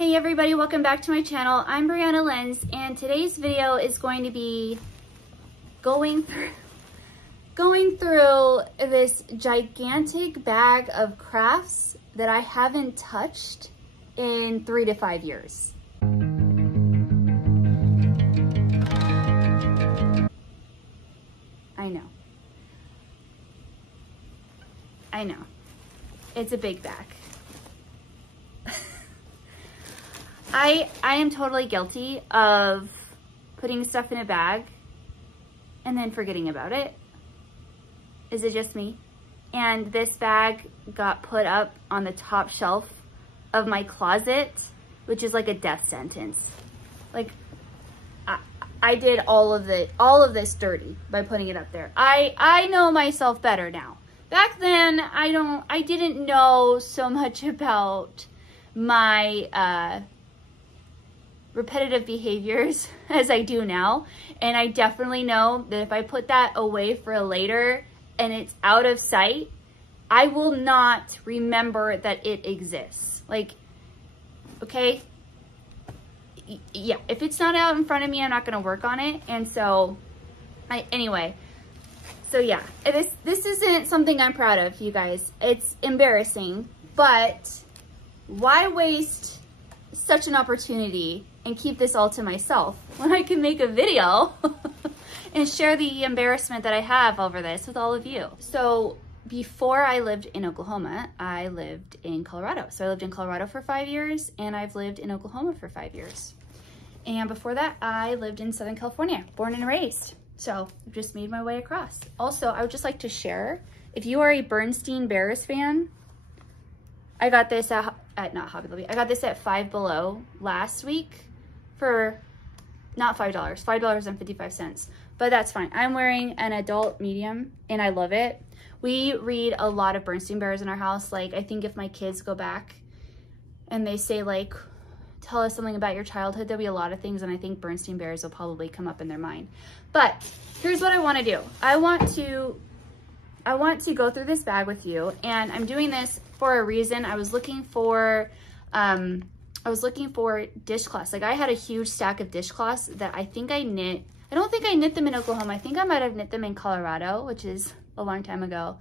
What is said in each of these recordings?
Hey everybody, welcome back to my channel. I'm Brianna Lentz, and today's video is going to be going through this gigantic bag of crafts that I haven't touched in 3 to 5 years. I know. It's a big bag. I am totally guilty of putting stuff in a bag and then forgetting about it. Is it just me? And this bag got put up on the top shelf of my closet, which is like a death sentence. Like, I did all of this dirty by putting it up there. I know myself better now. Back then, I didn't know so much about my repetitive behaviors as I do now. And I definitely know that if I put that away for later and it's out of sight, I will not remember that it exists. Like, okay, yeah, if it's not out in front of me, I'm not gonna work on it. And so, anyway. So yeah, this isn't something I'm proud of, you guys. It's embarrassing, but why waste such an opportunity and keep this all to myself when I can make a video and share the embarrassment that I have over this with all of you? So before I lived in Oklahoma, I lived in Colorado. So I lived in Colorado for 5 years, and I've lived in Oklahoma for 5 years. And before that, I lived in Southern California, born and raised. So I've just made my way across. Also, I would just like to share, if you are a Bernstein Bears fan, I got this at not Hobby Lobby, I got this at Five Below last week for not $5, $5.55, but that's fine. I'm wearing an adult medium and I love it. We read a lot of Bernstein Bears in our house. Like, I think if my kids go back and they say like, tell us something about your childhood, there'll be a lot of things, and I think Bernstein Bears will probably come up in their mind. But here's what I want to do. I want to go through this bag with you, and I'm doing this for a reason. I was looking for dishcloths. Like, I had a huge stack of dishcloths that I think I knit. I don't think I knit them in Oklahoma. I think I might have knit them in Colorado, which is a long time ago.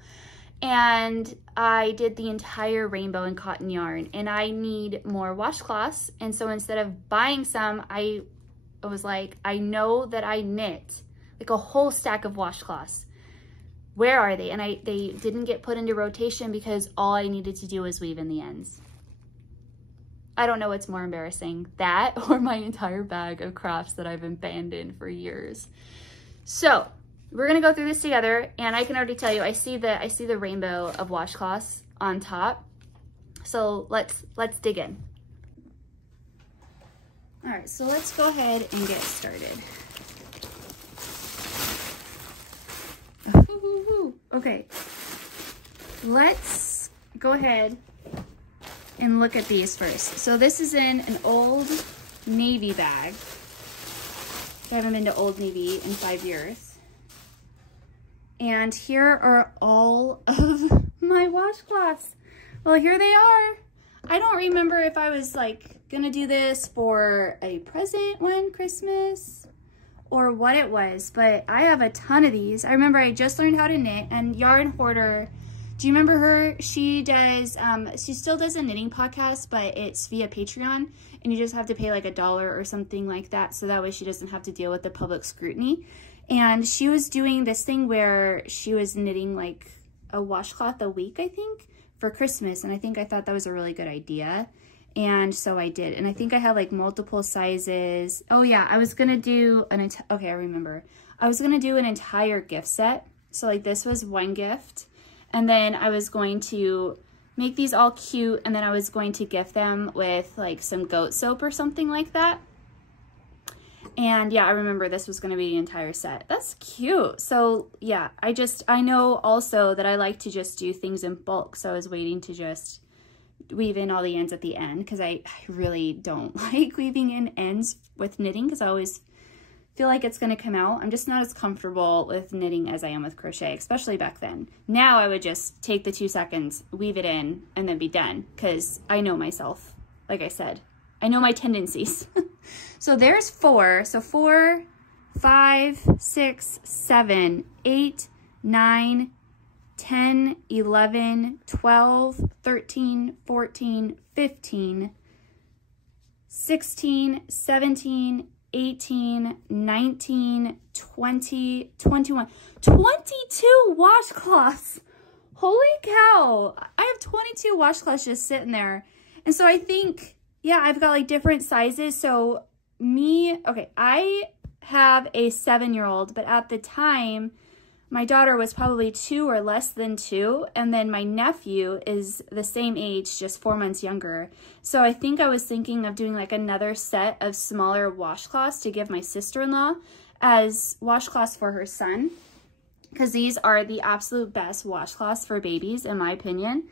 And I did the entire rainbow in cotton yarn, and I need more washcloths. And so instead of buying some, I was like, I know that I knit like a whole stack of washcloths. Where are they? And they didn't get put into rotation because all I needed to do was weave in the ends. I don't know what's more embarrassing, that or my entire bag of crafts that I've abandoned for years. So we're gonna go through this together, and I can already tell you, I see the rainbow of washcloths on top. So let's dig in. All right, so let's go ahead and get started. Okay, let's go ahead and look at these first. So this is in an Old Navy bag. I haven't been to Old Navy in 5 years. And here are all of my washcloths. Well, here they are. I don't remember if I was like gonna do this for a present one Christmas or what it was, but I have a ton of these. I remember I just learned how to knit, and Yarn Hoarder, do you remember her? She does, she still does a knitting podcast, but it's via Patreon, and you just have to pay like $1 or something like that, so that way she doesn't have to deal with the public scrutiny. And she was doing this thing where she was knitting like a washcloth a week, I think, for Christmas. And I thought that was a really good idea. And so I did. And I think I have like multiple sizes. Oh yeah, I was going to do okay, I remember. I was going to do an entire gift set. So like this was one gift. And then I was going to make these all cute. And then I was going to gift them with like some goat soap or something like that. And yeah, I remember this was going to be the entire set. That's cute. So yeah, I know also that I like to just do things in bulk. So I was waiting to just weave in all the ends at the end, because I really don't like weaving in ends with knitting, because I always feel like it's going to come out. I'm just not as comfortable with knitting as I am with crochet, especially back then. Now I would just take the 2 seconds, weave it in, and then be done, because I know myself, like I said, I know my tendencies. So there's 4. So 4, 5, 6, 7, 8, 9, 10, 11, 12, 13, 14, 15, 16, 17, 18, 19, 20, 21, 22 washcloths. Holy cow. I have 22 washcloths just sitting there. And so I think, yeah, I've got like different sizes. So okay, I have a 7-year-old, but at the time, my daughter was probably 2 or less than 2, and then my nephew is the same age, just 4 months younger. So I think I was thinking of doing like another set of smaller washcloths to give my sister-in-law as washcloths for her son, because these are the absolute best washcloths for babies, in my opinion.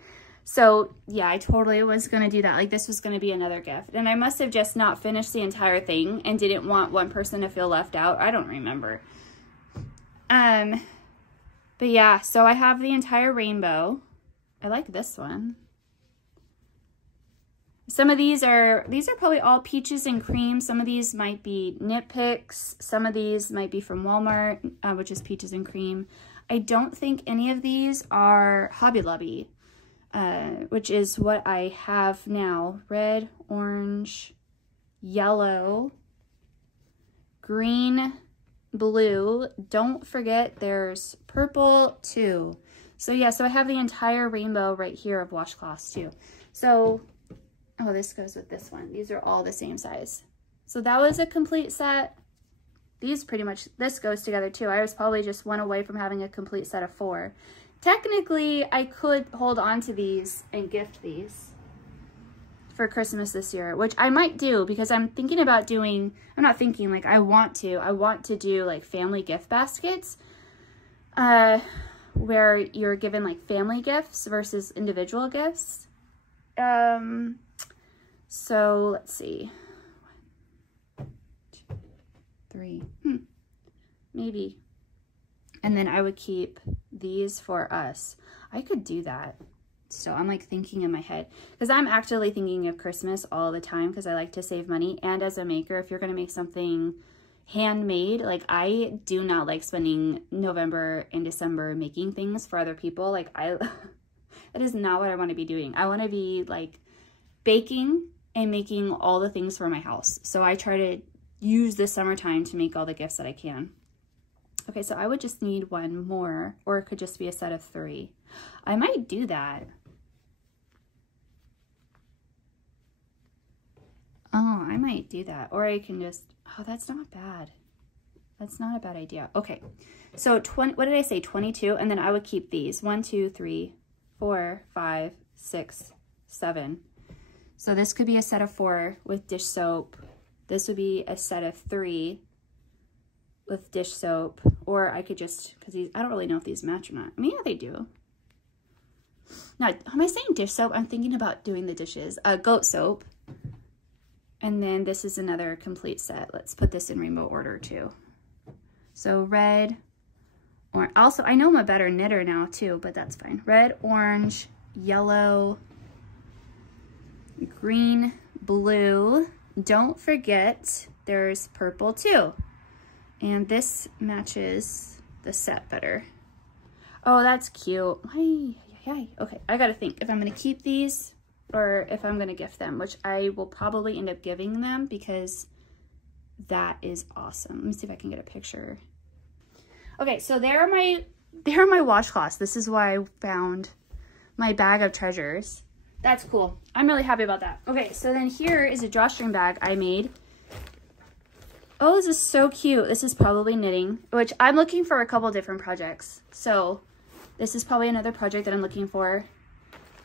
So yeah, I totally was going to do that. Like this was going to be another gift. And I must have just not finished the entire thing and didn't want one person to feel left out. I don't remember. But yeah, so I have the entire rainbow. I like this one. Some of these are probably all peaches and cream. Some of these might be Knit Picks. Some of these might be from Walmart, which is peaches and cream. I don't think any of these are Hobby Lobby, which is what I have now. Red, orange, yellow, green, blue. Don't forget there's purple too. So yeah, so I have the entire rainbow right here of washcloths too. So, oh, this goes with this one. These are all the same size. So that was a complete set. These pretty much, this goes together too. I was probably just one away from having a complete set of 4. Technically, I could hold on to these and gift these for Christmas this year, which I might do because I'm thinking about doing, I'm not thinking, like I want to do like family gift baskets where you're given like family gifts versus individual gifts. So let's see, 1, 2, 3, maybe. And then I would keep these for us. I could do that. So I'm like thinking in my head, because I'm actually thinking of Christmas all the time because I like to save money. And as a maker, if you're going to make something handmade, like I do not like spending November and December making things for other people. Like that is not what I want to be doing. I want to be like baking and making all the things for my house. So I try to use the summertime to make all the gifts that I can. Okay, so I would just need 1 more, or it could just be a set of 3. I might do that. Oh, I might do that. Or I can just, oh, that's not bad. That's not a bad idea. Okay, so what did I say? 22, and then I would keep these. 1, 2, 3, 4, 5, 6, 7. So this could be a set of 4 with dish soap. This would be a set of 3 with dish soap, or I could just, because these, I don't really know if these match or not. I mean, yeah, they do. Now, am I saying dish soap? I'm thinking about doing the dishes. Goat soap. And then this is another complete set. Let's put this in rainbow order too. So red, or also, I know I'm a better knitter now too, but that's fine. Red, orange, yellow, green, blue. Don't forget there's purple too. And this matches the set better. Oh, that's cute. Okay, I gotta think if I'm gonna keep these or if I'm gonna gift them, which I will probably end up giving them because that is awesome. Let me see if I can get a picture. Okay, so there are my washcloths. This is why I found my bag of treasures. That's cool. I'm really happy about that. Okay, so then here is a drawstring bag I made. Oh, this is so cute. This is probably knitting, which I'm looking for a couple different projects. So this is probably another project that I'm looking for.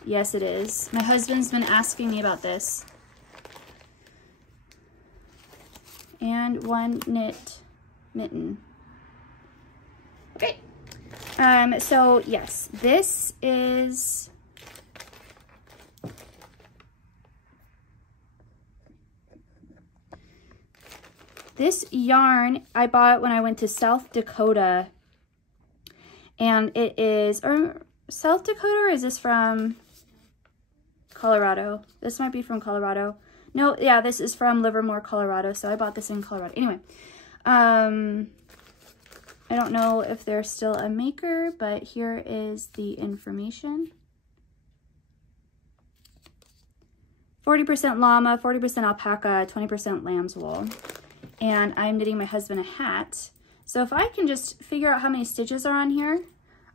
Yes, it is. My husband's been asking me about this. And 1 knit mitten. Okay. So yes, this is this yarn I bought when I went to South Dakota, and it is, or South Dakota, or is this from Colorado? This might be from Colorado. No, yeah, this is from Livermore, Colorado. So I bought this in Colorado. Anyway, I don't know if they're still a maker, but here is the information. 40% llama, 40% alpaca, 20% lamb's wool. And I'm knitting my husband a hat. So if I can just figure out how many stitches are on here,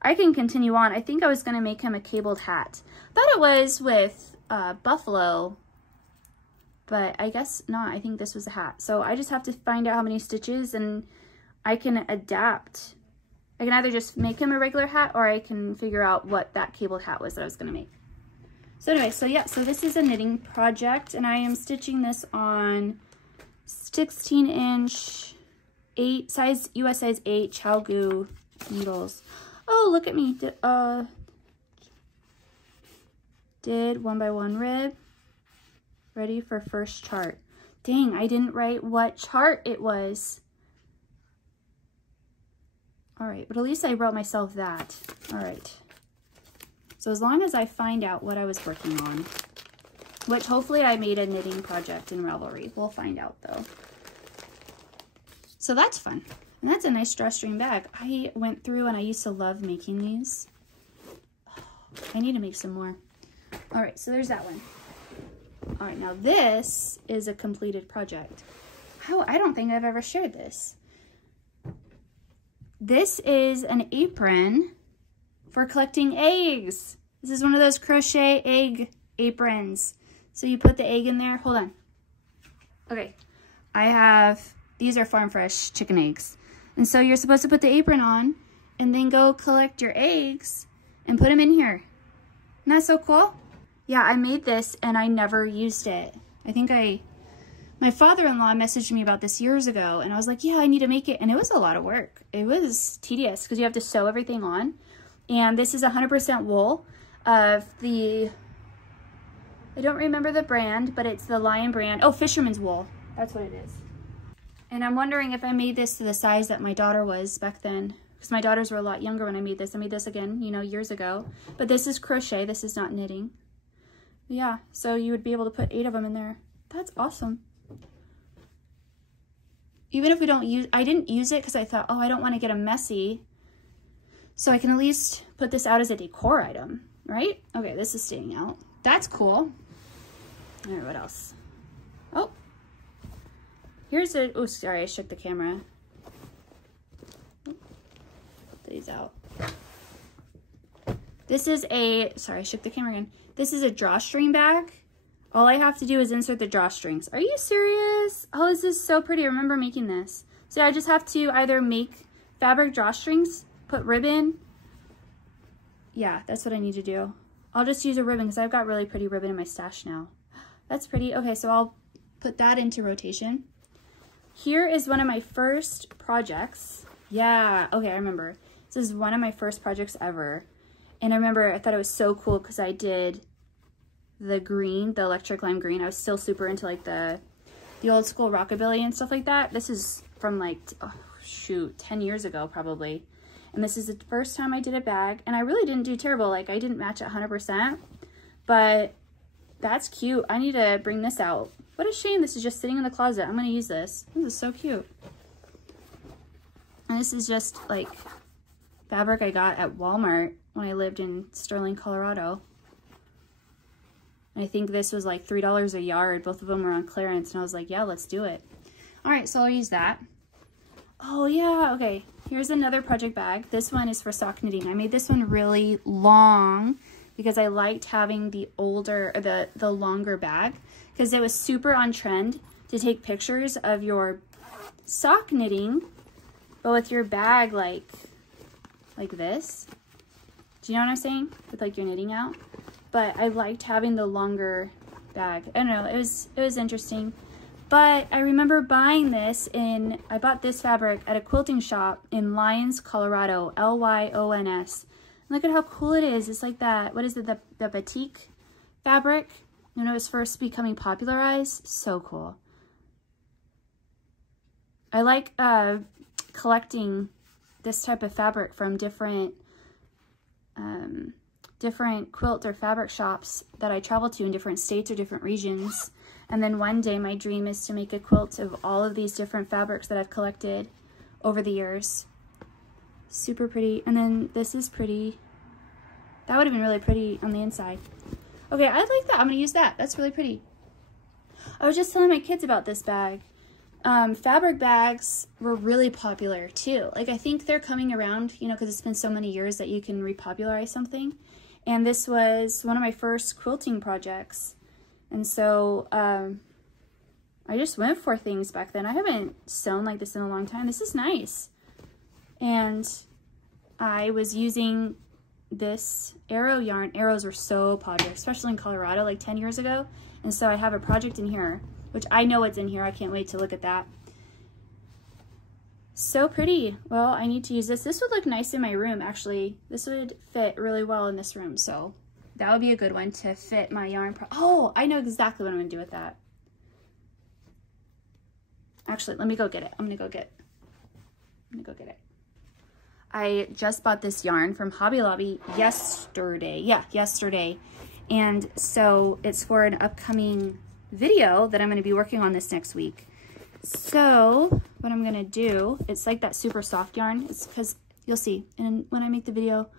I can continue on. I think I was gonna make him a cabled hat. Thought it was with buffalo, but I guess not. I think this was a hat. So I just have to find out how many stitches and I can adapt. I can either just make him a regular hat or I can figure out what that cabled hat was that I was gonna make. So anyway, so yeah, so this is a knitting project and I am stitching this on 16-inch, US size 8 Chalgu needles. Oh, look at me. Did 1x1 rib. Ready for first chart. Dang, I didn't write what chart it was. All right, but at least I wrote myself that. All right. So as long as I find out what I was working on, which hopefully I made a knitting project in Ravelry. We'll find out though. So that's fun. And that's a nice drawstring bag. I went through and I used to love making these. Oh, I need to make some more. All right, so there's that one. All right, now this is a completed project. I don't think I've ever shared this. This is an apron for collecting eggs. This is one of those crochet egg aprons. So you put the egg in there. Hold on. Okay, these are farm fresh chicken eggs. And so you're supposed to put the apron on and then go collect your eggs and put them in here. Isn't that so cool? Yeah, I made this and I never used it. I think my father-in-law messaged me about this years ago and I was like, yeah, I need to make it. And it was a lot of work. It was tedious because you have to sew everything on. And this is 100% wool of I don't remember the brand, but it's the Lion brand. Oh, Fisherman's Wool. That's what it is. And I'm wondering if I made this to the size that my daughter was back then, because my daughters were a lot younger when I made this. I made this again, you know, years ago. But this is crochet. This is not knitting. Yeah, so you would be able to put 8 of them in there. That's awesome. Even if we don't use, I didn't use it because I thought, oh, I don't want to get them messy. So I can at least put this out as a decor item, right? Okay, this is staying out. That's cool. All right, what else? Oh, here's oh, sorry, I shook the camera. Put these out. This is sorry, I shook the camera again. This is a drawstring bag. All I have to do is insert the drawstrings. Are you serious? Oh, this is so pretty. I remember making this. So I just have to either make fabric drawstrings, put ribbon. Yeah, that's what I need to do. I'll just use a ribbon because I've got really pretty ribbon in my stash now. That's pretty. Okay, so I'll put that into rotation. Here is one of my first projects. Yeah, okay, I remember. This is one of my first projects ever. And I remember I thought it was so cool because I did the green, the electric lime green. I was still super into like the old school rockabilly and stuff like that. This is from like, oh, shoot, 10 years ago probably. And this is the first time I did a bag. And I really didn't do terrible. Like I didn't match it 100%. But that's cute. I need to bring this out. What a shame this is just sitting in the closet. I'm going to use this. This is so cute. And this is just like fabric I got at Walmart when I lived in Sterling, Colorado. And I think this was like $3 a yard. Both of them were on clearance. And I was like, yeah, let's do it. All right, so I'll use that. Oh yeah, okay. Here's another project bag. This one is for sock knitting. I made this one really long because I liked having the older, the longer bag because it was super on trend to take pictures of your sock knitting, but with your bag like this. Do you know what I'm saying? With like your knitting out. But I liked having the longer bag. I don't know, it was interesting. But I remember buying this I bought this fabric at a quilting shop in Lyons, Colorado, Lyons. Look at how cool it is. It's like that, what is it, the batik fabric when it was first becoming popularized. So cool. I like collecting this type of fabric from different quilt or fabric shops that I travel to in different states or different regions. And then one day my dream is to make a quilt of all of these different fabrics that I've collected over the years. Super pretty. And then this is pretty. That would have been really pretty on the inside. Okay, I like that. I'm gonna use that. That's really pretty. I was just telling my kids about this bag. Fabric bags were really popular too. Like, I think they're coming around, you know, because it's been so many years that you can repopularize something. And this was one of my first quilting projects. And so I just went for things back then. I haven't sewn like this in a long time. This is nice. And I was using this arrow yarn. Arrows were so popular, especially in Colorado like 10 years ago. And so I have a project in here, which I know what's in here. I can't wait to look at that. So pretty. Well, I need to use this. This would look nice in my room, actually. This would fit really well in this room. So that would be a good one to fit my yarn. Oh, I know exactly what I'm going to do with that. Actually, let me go get it. I'm going to go get it. I just bought this yarn from Hobby Lobby yesterday. Yeah, yesterday. And so it's for an upcoming video that I'm going to be working on this next week. So what I'm going to do, it's like that super soft yarn. It's because you'll see and when I make the video,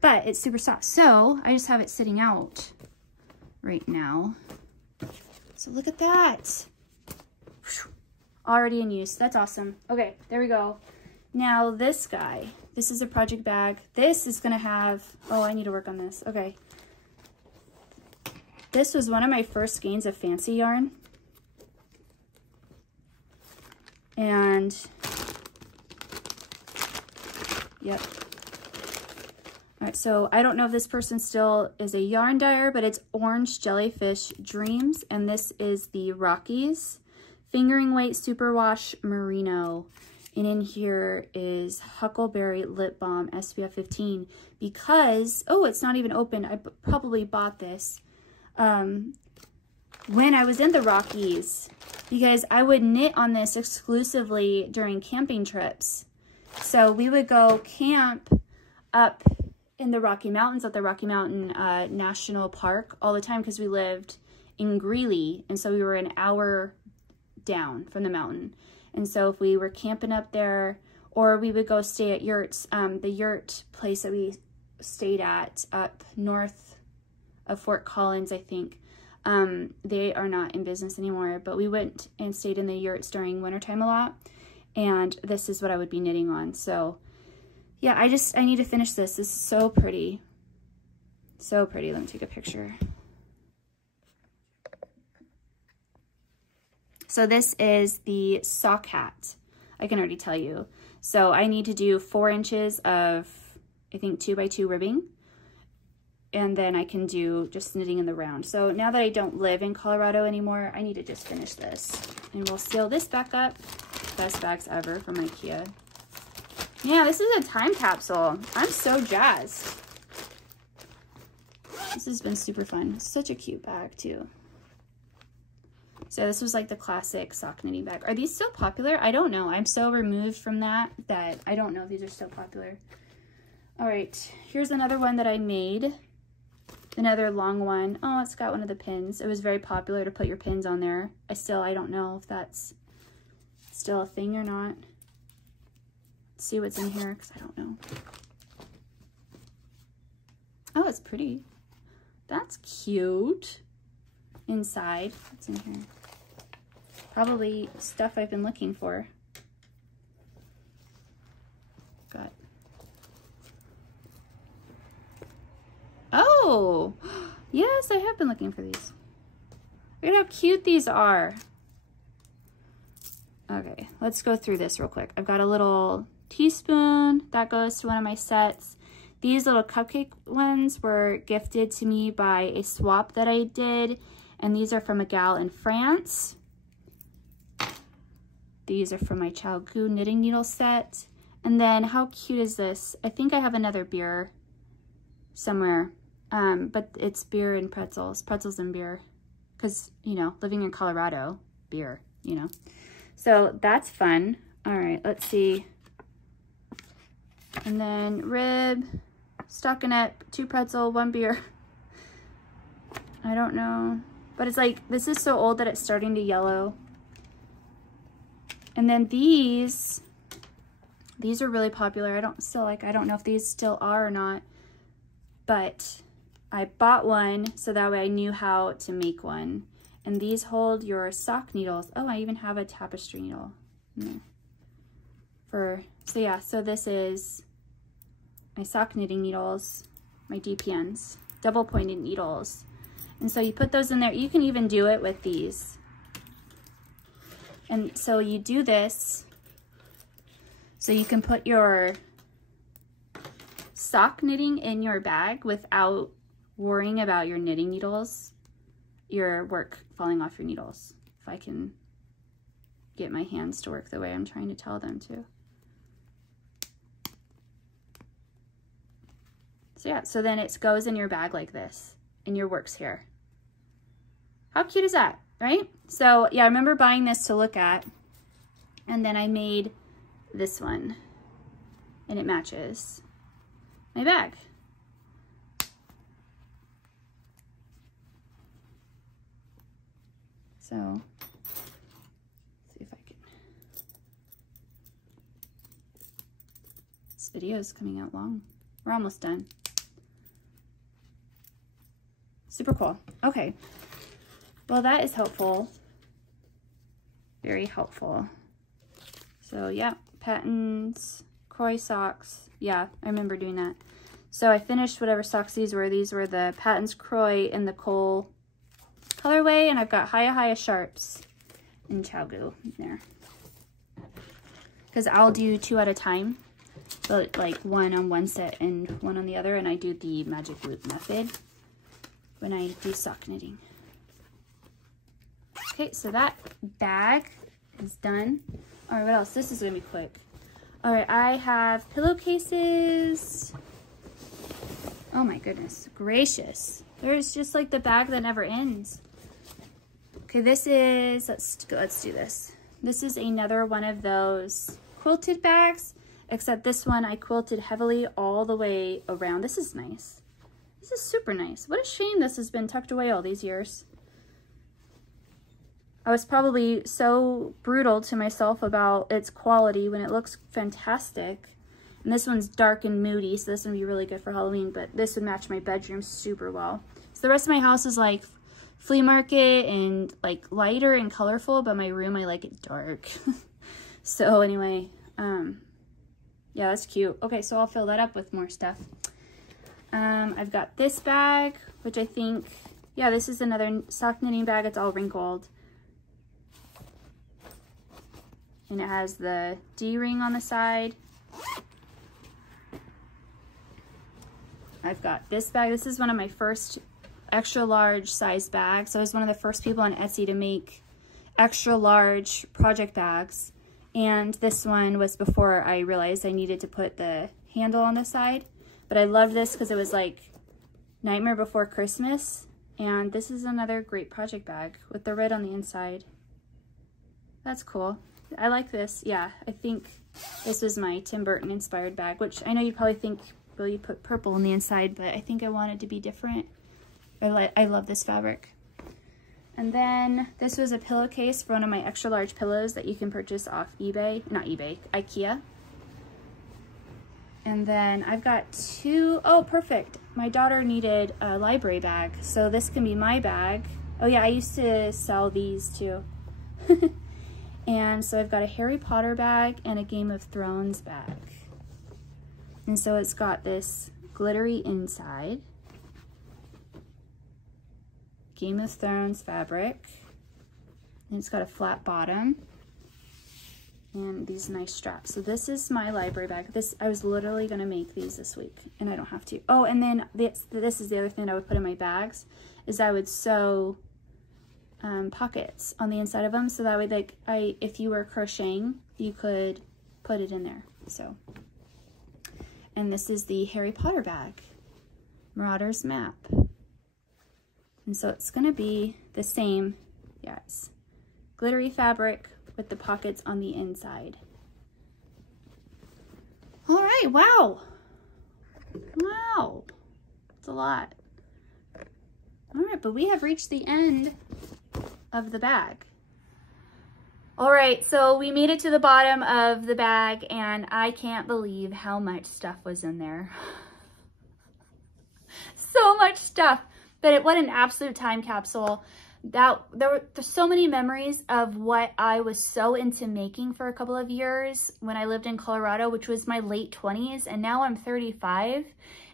but it's super soft. So I just have it sitting out right now. So look at that. Already in use. That's awesome. Okay, there we go. Now this guy, this is a project bag. This is going to have, oh, I need to work on this. Okay. This was one of my first skeins of fancy yarn. And, yep. All right, so I don't know if this person still is a yarn dyer, but it's Orange Jellyfish Dreams. And this is the Rockies Fingering Weight Superwash Merino. And in here is Huckleberry Lip Balm SPF 15 because, oh, it's not even open. I probably bought this when I was in the Rockies because I would knit on this exclusively during camping trips. So we would go camp up in the Rocky Mountains at the Rocky Mountain National Park all the time because we lived in Greeley. And so we were an hour down from the mountain. And so if we were camping up there, or we would go stay at yurts, the yurt place that we stayed at up north of Fort Collins, I think, they are not in business anymore, but we went and stayed in the yurts during wintertime a lot. And this is what I would be knitting on. So yeah, I need to finish this. This is so pretty. So pretty. Let me take a picture. So this is the sock hat. I can already tell you. So I need to do 4 inches of, I think, 2x2 ribbing. And then I can do just knitting in the round. So now that I don't live in Colorado anymore, I need to just finish this. And we'll seal this back up. Best bags ever from IKEA. Yeah, this is a time capsule. I'm so jazzed. This has been super fun. Such a cute bag too. So this was like the classic sock knitting bag. Are these still popular? I don't know. I'm so removed from that I don't know if these are still popular. All right, here's another one that I made. Another long one. Oh, it's got one of the pins. It was very popular to put your pins on there. I don't know if that's still a thing or not. Let's see what's in here because I don't know. Oh, it's pretty. That's cute. Inside, what's in here? Probably stuff I've been looking for. Got. Oh, yes, I have been looking for these. Look at how cute these are. Okay, let's go through this real quick. I've got a little teaspoon that goes to one of my sets. These little cupcake ones were gifted to me by a swap that I did. And these are from a gal in France. These are from my Chalgu knitting needle set. And then how cute is this? I think I have another beer somewhere. But it's beer and pretzels. Pretzels and beer. Because, you know, living in Colorado, beer, you know. So that's fun. All right, let's see. And then rib, stockinette, 2 pretzel, 1 beer. I don't know. But it's like, this is so old that it's starting to yellow. And then these are really popular. I don't know if these still are or not, but I bought one so that way I knew how to make one. And these hold your sock needles. Oh, I even have a tapestry needle in there. So this is my sock knitting needles, my DPNs, double pointed needles. And so you put those in there. You can even do it with these. And so you do this so you can put your sock knitting in your bag without worrying about your knitting needles, your work falling off your needles. If I can get my hands to work the way I'm trying to tell them to. So yeah, so then it goes in your bag like this and your work's here. How cute is that, right? So yeah, I remember buying this to look at, and then I made this one and it matches my bag. So let's see if I can. This video is coming out long. We're almost done. Super cool. Okay. Well, that is helpful. Very helpful. So yeah, patterns, Croy socks. Yeah, I remember doing that. So I finished whatever socks these were. These were the Patton's Croy in the coal colorway, and I've got Hiya Sharps and Chowgu in there. Because I'll do 2 at a time. So like one on one set and one on the other, and I do the magic loop method when I do sock knitting. Okay, so that bag is done. All right, what else? This is gonna be quick. All right, I have pillowcases. Oh my goodness gracious. There's just like the bag that never ends. Okay, this is, let's do this. This is another one of those quilted bags, except this one I quilted heavily all the way around. This is nice. This is super nice. What a shame this has been tucked away all these years. I was probably so brutal to myself about its quality when it looks fantastic. And this one's dark and moody, so this would be really good for Halloween, but this would match my bedroom super well. So the rest of my house is like flea market and like lighter and colorful, but my room, I like it dark. So anyway, yeah, that's cute. Okay, so I'll fill that up with more stuff. I've got this bag, which I think, yeah, this is another sock knitting bag. It's all wrinkled. And it has the D-ring on the side. I've got this bag. This is one of my first extra large size bags. So I was one of the first people on Etsy to make extra large project bags. And this one was before I realized I needed to put the handle on the side. But I love this because it was like Nightmare Before Christmas. And this is another great project bag with the red on the inside. That's cool. I like this. Yeah, I think this was my Tim Burton inspired bag, which I know you probably think, well, you put purple on the inside, but I think I wanted to be different. I love this fabric. And then this was a pillowcase for one of my extra large pillows that you can purchase off eBay, not eBay, IKEA. And then I've got 2, oh, perfect. My daughter needed a library bag, so this can be my bag. Oh yeah, I used to sell these too. And so I've got a Harry Potter bag and a Game of Thrones bag. And so it's got this glittery inside, Game of Thrones fabric, and it's got a flat bottom and these nice straps. So this is my library bag. I was literally gonna make these this week and I don't have to. Oh, and then this is the other thing I would put in my bags, is I would sew pockets on the inside of them, so that way, like, if you were crocheting, you could put it in there. So, and this is the Harry Potter bag, Marauder's Map, and so it's gonna be the same. Yeah, it's glittery fabric with the pockets on the inside. All right, wow, it's a lot. All right, but we have reached the end of the bag. All right, so we made it to the bottom of the bag and I can't believe how much stuff was in there. So much stuff, but what an absolute time capsule. There's so many memories of what I was so into making for a couple of years when I lived in Colorado, which was my late 20s, and now I'm 35.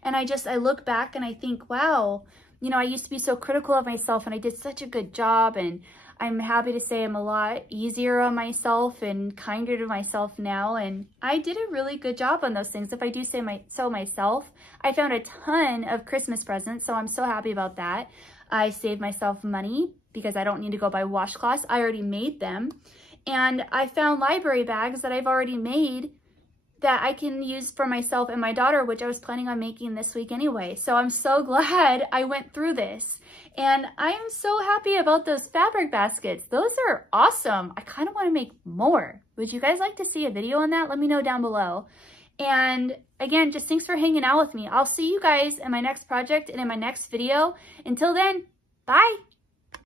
And I look back and I think, wow, you know, I used to be so critical of myself and I did such a good job, and I'm happy to say I'm a lot easier on myself and kinder to myself now. And I did a really good job on those things. If I do say so myself, I found a ton of Christmas presents, so I'm so happy about that. I saved myself money because I don't need to go buy washcloths. I already made them. And I found library bags that I've already made that I can use for myself and my daughter, which I was planning on making this week anyway. So I'm so glad I went through this. And I am so happy about those fabric baskets. Those are awesome. I kind of want to make more. Would you guys like to see a video on that? Let me know down below. And again, just thanks for hanging out with me. I'll see you guys in my next project and in my next video. Until then, bye.